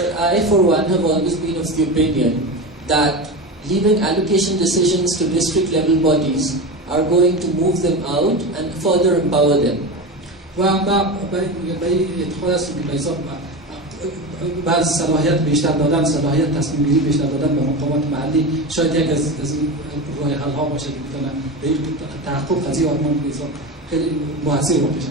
Well, I, for one, have always been of the opinion that leaving allocation decisions to district level bodies are going to move them out and further empower them. و ما به اعتقاد هستیم که به بعض صلاحیت بیشتر دادن، صلاحیت تصمیم گیری بیشتر دادن به مقامات محلی شاید یک از راه حل ها باشه که بتونه به تحقق قضیه آرمان به خیلی موثر باشه.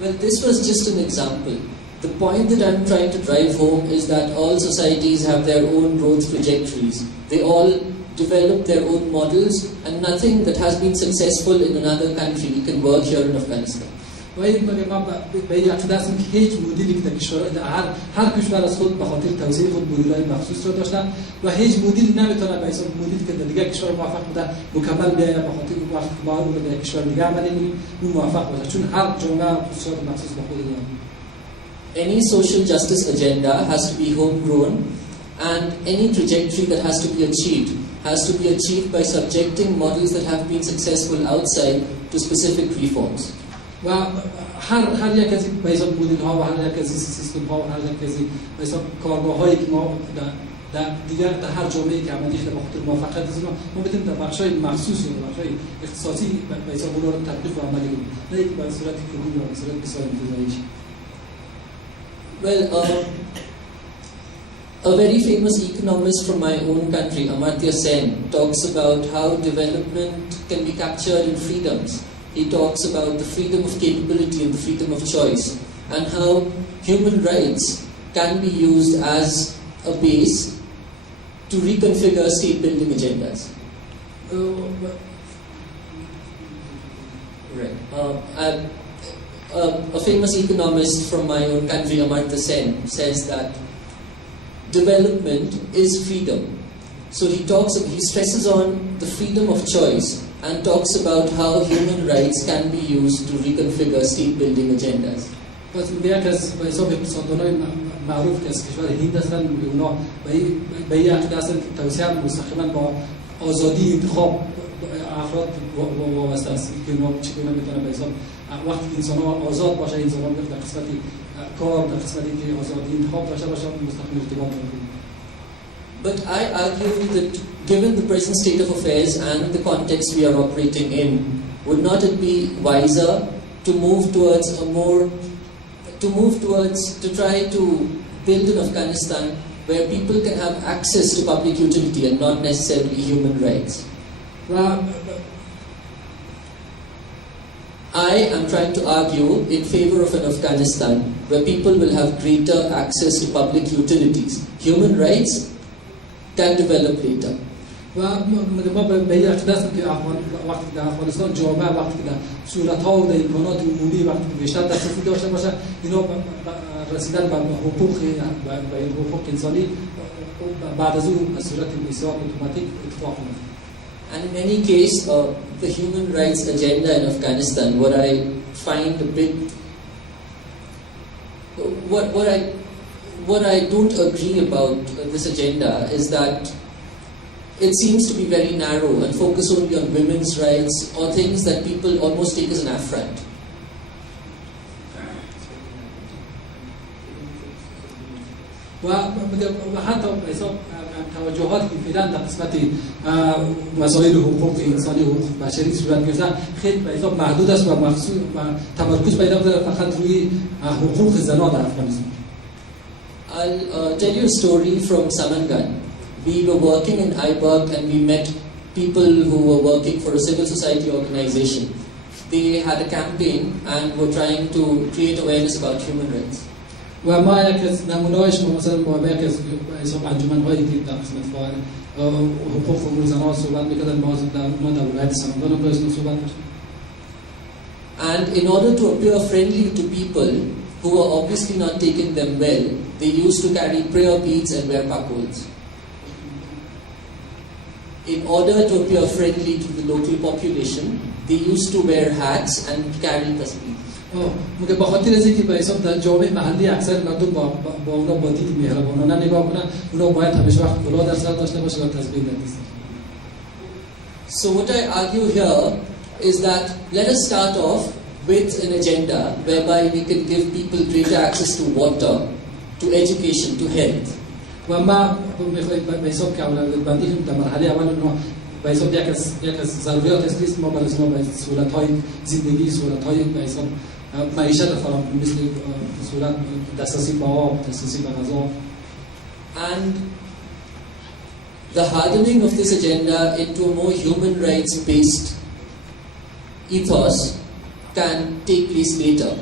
Well, this was just an example. The point that I'm trying to drive home is that all societies have their own growth trajectories. They all develop their own models, and nothing that has been successful in another country can work here in Afghanistan. و این ما به این عقیده هستیم که هیچ مدلی که در کشور هر کشور از خود به خاطر توسعه خود مدل‌های مخصوص را داشتن و هیچ مدلی نمیتونه به حساب مدلی که در دیگر کشور موفق بوده مکمل بیاید به خاطر وقتی که ما اون در کشور دیگه آمدیم اون موفق باشه چون هر جامعه خصوصیات مخصوص به خود داره. Any social justice agenda has to be homegrown, and any trajectory that has to be achieved by subjecting models that have been successful outside to specific reforms. و هر یک از این بیزاب مدل ها و هر یک از این سیستم ها و هر یک از این بیزاب کارگاه هایی که ما در دیگر در هر جامعه که عملی شده بخاطر موفقیت از ما بتونیم در بخش های مخصوص و بخش های اختصاصی بیزاب اونها رو تطبیق و عملی کنیم نه یک به صورت کلی و به صورت بسیار انتزاعی. Well, a very famous economist from my own country, Amartya Sen, talks about how development can be captured in freedoms. He talks about the freedom of capability and the freedom of choice, and how human rights can be used as a base to reconfigure state-building agendas. Right. A famous economist from my own country, Amartya Sen, says that development is freedom. So he stresses on the freedom of choice and talks about how human rights can be used to reconfigure state-building agendas. پس یک از به حساب اقتصاددانای معروف که از کشور هند هستند اونا به این عقیده هستند که توسعه مستقیما با آزادی انتخاب افراد وابسته است که اونا چگونه میتونه به حساب وقتی که انسان ها آزاد باشه انسان ها در قسمت کار در قسمتی که آزادی انتخاب داشته باشه مستقیم ارتباط داره. But I argue that given the present state of affairs and the context we are operating in, would not it be wiser to move towards to try to build an Afghanistan where people can have access to public utility and not necessarily human rights? I am trying to argue in favor of an Afghanistan where people will have greater access to public utilities. Human rights can develop later. و ما به این عقیده هستیم که وقتی در افغانستان جامعه وقتی که در سهولت‌ها و در امکانات عمومی وقتی که بیشتر دسترسی داشته باشه اینا رسیدن به حقوق و حقوق انسانی بعد از اون به صورت بسیار اتوماتیک اتفاق میفته. And in any case, the human rights agenda in Afghanistan, what I find a bit, what I don't agree about this agenda is that it seems to be very narrow and focus only on women's rights or things that people almost take as an affront. و حتی به حساب توجهات که فعلا در قسمت مسائل حقوق انسانی و حقوق بشری صورت گرفته خیلی به حساب محدود است و مخصوص و تمرکز پیدا کرده فقط روی حقوق زنان در افغانستان. I'll tell you a story from Samangan. We were working in Iberg and we met people who were working for a civil society organization. They had a campaign and were trying to create awareness about human rights. و ما یک از نمونه‌هاش مثلا با یک از حساب انجمن‌هایی که در قسمت فعال حقوق امور زنان صحبت می‌کردن ما در ولایت سمنگان هم داشتیم صحبت می‌کردیم. And in order to appear friendly to people who were obviously not taking them well, they used to carry prayer beads and wear pakos. In order to appear friendly to the local population, they used to wear hats and carry tasbih. مگه به خاطر از اینکه به حساب در جامعه محلی اکثر مردم با اونا با دید مهربانانه نگاه کنن اونا باید همیشه وقت کلاه در سر داشته باشه و تسبیح در دست. So what I argue here is that let us start off with an agenda whereby we can give people greater access to water to education, to health. و ما به حساب که اولویت بندی کنیم در مرحله اول اونها به حساب یک از ضروریات اصلی است. ما برای شما به سهولت‌های زندگی، سهولت‌های به حساب معیشت فراهم کنیم، مثل سهولت دسترسی به آب، دسترسی به غذا. And the hardening of this agenda into a more human rights based ethos can take place later.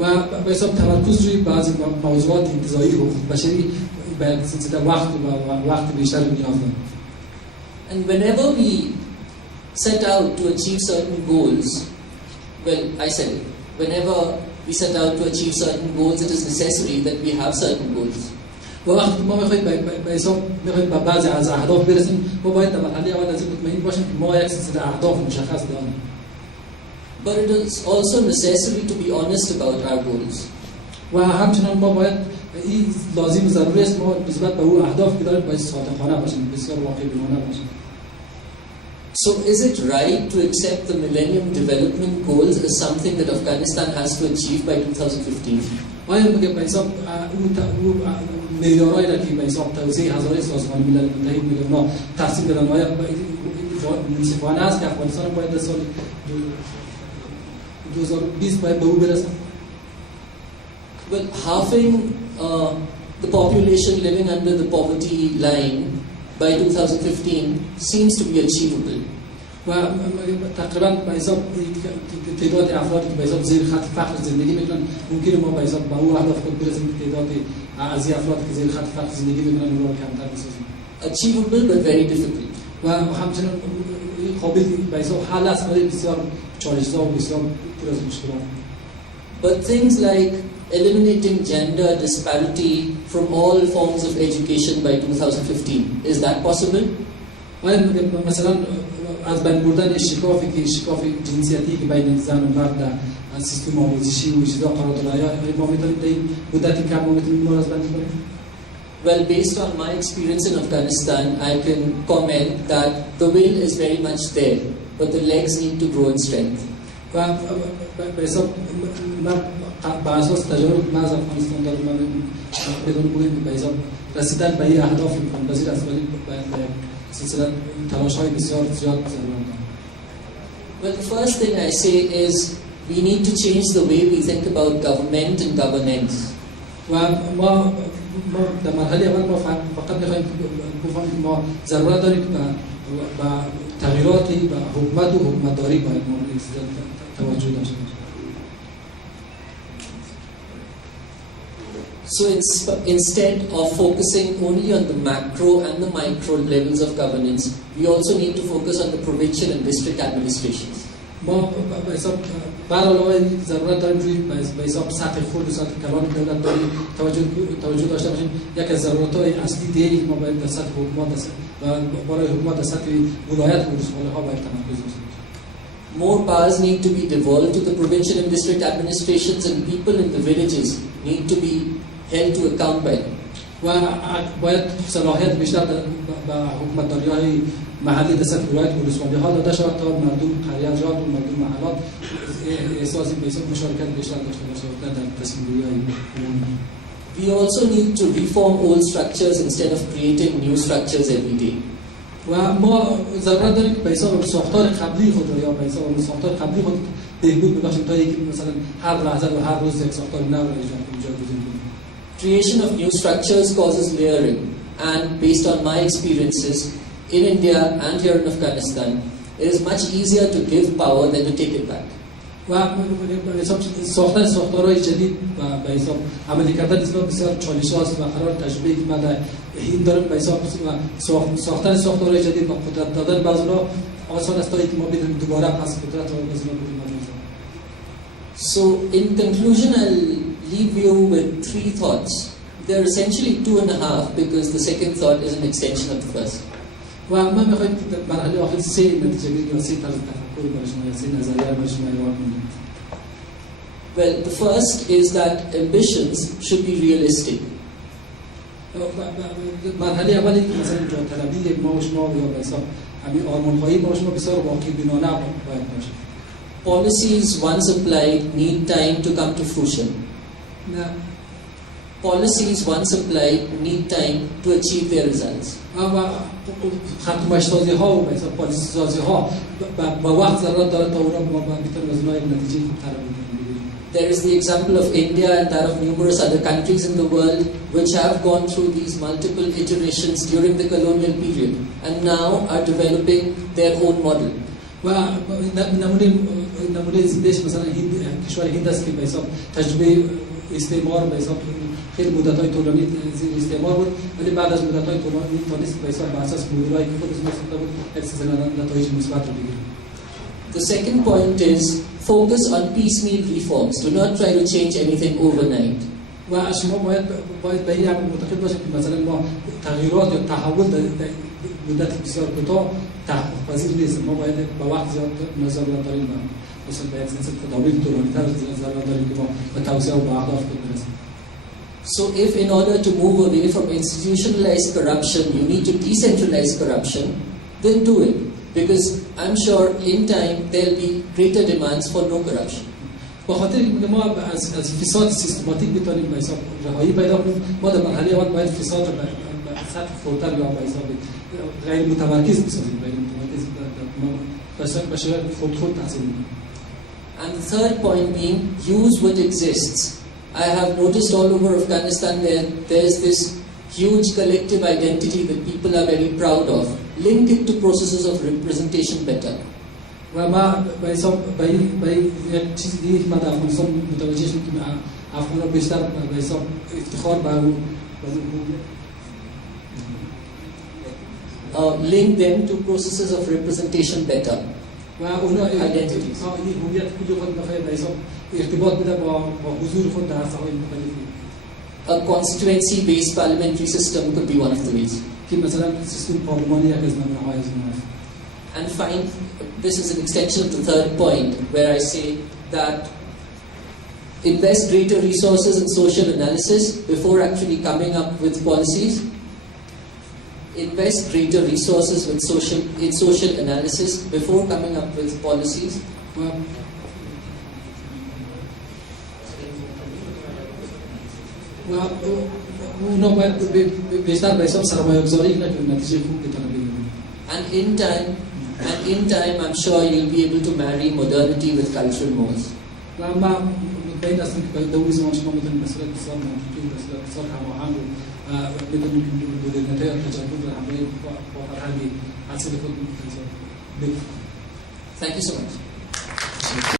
و به حساب تمرکز روی بعضی موضوعات انتزاعی حقوق بشری به سلسله وقت بیشتر می‌یابد. And whenever we set out to achieve certain goals, whenever we set out to achieve certain goals, it is necessary that we have certain goals. و وقتی ما می‌خوایم به حساب می‌خوایم به بعضی از اهداف برسیم، ما باید در مرحله اول از این مطمئن باشیم که ما یک سلسله اهداف مشخص داریم. But it is also necessary to be honest about our goals. و همچنان ما باید این لازم و ضروری است ما نسبت به اون اهداف که داریم باید صادقانه باشیم، بسیار واقع بینانه باشیم. So is it right to accept the Millennium Development Goals as something that Afghanistan has to achieve by 2015? آیا میگه به حساب اون معیارهایی را که به حساب توسعه هزاره سازمان ملل متحد میگه اونا تفصیل بدن، آیا منصفانه است که افغانستان باید در سال 2020 باید به او برسه؟ Well, halving the population living under the poverty line by 2015 seems to be achievable. و تقریبا به حساب تعداد افرادی که به حساب زیر خط فقر زندگی میکنن ممکنه ما به حساب با او اهداف خود برسیم که تعداد از این افرادی که زیر خط فقر زندگی میکنن اونها رو کمتر بسازیم. Achievable but very difficult. و همچنین قابل به حساب حل است ولی بسیار چالش‌زا و بسیار پر از مشکلات. But things like eliminating gender disparity from all forms of education by 2015, is that possible? مثلا از بین بردن شکافی جنسیتی که بین زن و مرد در سیستم آموزشی و چیزا قرار داره، آیا ما میتونیم در این مدتی کم ما میتونیم اون رو از بین بردیم؟ Well, based on my experience in Afghanistan, I can comment that the will is very much there, but the legs need to grow in strength. و به حساب من بر اساس تجربه من از افغانستان دارم، من بدون بگویم به حساب رسیدن به این اهداف امکان پذیر است ولی سلسله تلاش‌های بسیار زیاد ضرورت دارد. Well, the first thing I say is we need to change the way we think about government and governance. و ما در مرحله اول ما فقط می‌خوایم بفهمیم ما ضرورت داریم و تغییراتی و حکومت و حکومتداری باید ما توجه داشته باشیم. So instead of focusing only on the macro and the micro levels of governance, we also need to focus on the provincial and district administrations. ما به حساب برعلاوه ضرورت داریم روی به حساب سطح خرد و سطح کلان دولت داریم توجه داشته باشیم. یک از ضرورت‌های اصلی دیگری که ما باید در سطح حکومت و برای حکومت در سطح ولایت و ولسوالی‌ها باید تمرکز داشته باشیم. More powers need to be devolved to the provincial and district administrations, and people in the villages need to be held to account by them. و باید صلاحیت بیشتر به حکومتداری‌های محلی در سطح ولایت و ولسوالی‌ها داده شود تا مردم قریه‌جات و مردم محلات احساس به حساب مشارکت بیشتر داشته باشند در تصمیم‌گیری‌های عمومی. We also need to reform old structures instead of creating new structures every day. و ما ضرورت داریم به حساب ساختار قبلی خود را یا به حساب ساختار قبلی خود بهبود ببخشیم تا اینکه مثلا هر لحظه و هر روز یک ساختار نو را جایگزین کنیم. Creation of new structures causes layering, and based on my experiences in India and here in Afghanistan, it is much easier to give power than to take it back. و به حساب ساختن ساختارهای جدید و به حساب عملی کردن نسبت بسیار چالش‌هاست و قرار تجربه‌ای که من در هند دارم به حساب ساختن ساختارهای جدید و قدرت دادن به اونها آسان است تا اینکه ما بدونیم دوباره پس قدرت رو به اونها بدیم. So in conclusion, I'll leave you with 3 thoughts. They're essentially 2.5 because the second thought is an extension of the first. و ما می‌خوایم در مرحله آخر 3 نتیجه گیری و 3 طرز تفکر برای شما یا 3 نظریه برای شما ارائه کنیم. Well, the first is that ambitions should be realistic. مرحله اولی که مثلا جا طلبی ما و شما یا به حساب همین آرمان‌هایی ما و شما بسیار واقعی بینانه باید باشه. Policies once applied need time to come to fruition. policies once applied need time to achieve their results. اما خطمش‌سازی ها و مثلا پالیسی سازی ها با وقت ضرورت داره تا اونا بتونن از اونها نتیجه خوب‌تر بگیرن. There is the example of India and that of numerous other countries in the world which have gone through these multiple iterations during the colonial period and now are developing their own model. و نمونه زیدش مثلا کشور هند است که به حساب تجربه استعمار به حساب خیلی مدت‌های طولانی زیر استعمار بود ولی بعد از مدت‌های طولانی تونست به حساب بر اساس مدل‌هایی که خودش مسئول بود نتایج مثبت رو بگیره. The second point is focus on piecemeal reforms. Do not try to change anything overnight. و شما باید به این معتقد باشید که مثلا ما تغییرات یا تحول در مدت بسیار کوتاه تحقق پذیر نیست. ما باید با وقت زیاد ضرورت داریم مثلا باید تداوم طولانی‌تر ضرورت داریم که ما به توسعه و به اهداف برسیم. So if in order to move away from institutionalized corruption you need to decentralize corruption, then do it. Because I'm sure in time there'll be greater demands for no corruption. با خاطر اینکه ما از فساد سیستماتیک بتونیم به حساب رهایی پیدا کنیم ما در مرحله اول باید فساد رو به سطح فراتر یا به حساب غیر متمرکز بسازیم غیر متمرکز باشه خود تحصیل کنیم. And the third point being use what exists. I have noticed all over Afghanistan there's this huge collective identity that people are very proud of. Link it to processes of representation better. و ما به حساب به یک چیز دیگه که ما در افغانستان متوجه شدیم که افغان‌ها بیشتر به حساب افتخار به link them to processes of representation better. و اونا identities این هویت کلی خود بخواه به حساب ارتباط بده با حضور خود در عرصه‌های مختلف. A constituency-based parliamentary system could be one of the ways. که مثلا سیستم پارلمانی یک از نمونه‌های از اونها. And find this is an extension of the third point where I say that invest greater resources in social analysis before actually coming up with policies. Invest greater resources in social analysis before coming up with policies. و اونا باید بیشتر به حساب سرمایه‌گذاری کنند که نتیجه خوب بتونه بگیرن. And in time, I'm sure you'll be able to marry modernity with cultural mores. و ما مطمئن هستم که در اون زمان شما میتونید به صورت بسیار منطقی و به صورت بسیار هماهنگ و بدونید که مدرنیته یا تجدد در همه با فرهنگ اصیل خود بگیرید. Thank you so much.